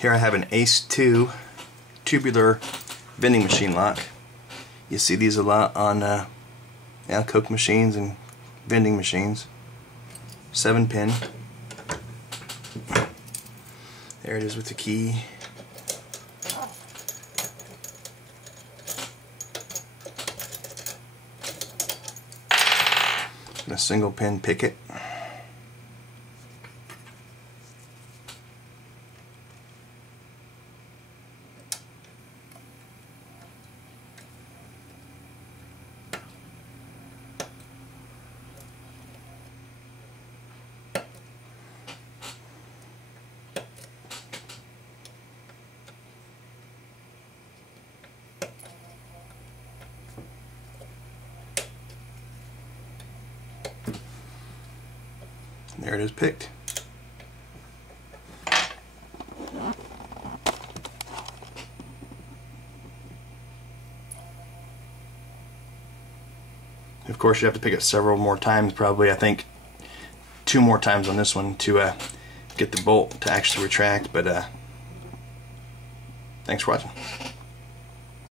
Here I have an II Tubular vending machine lock. You see these a lot on Coke machines and vending machines. 7-pin. There it is with the key. And a single pin picket. There it is picked. Of course, you have to pick it several more times, probably I think 2 more times on this one to get the bolt to actually retract, but thanks for watching.